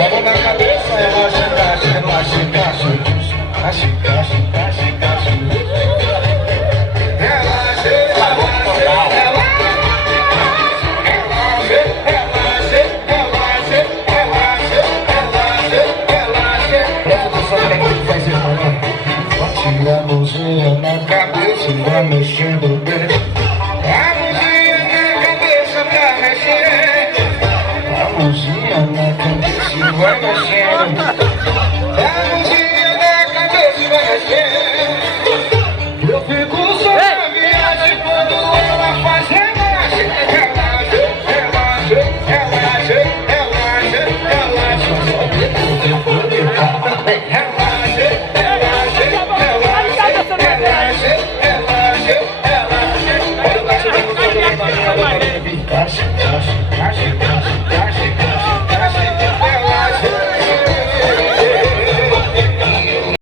Mão na cabeça, relaxa, encaixa, relaxa, encaixa. Relaxa, encaixa, encaixa, encaixa. Relaxa, relaxa, relaxa. Relaxa, relaxa, relaxa, relaxa, relaxa, relaxa. Presta atenção como é que a gente faz isso, mano. Tira a mãozinha na cabeça e vai mexendo bem. A mãozinha na cabeça tá mexendo. A mãozinha na cabeça e vai mexendo.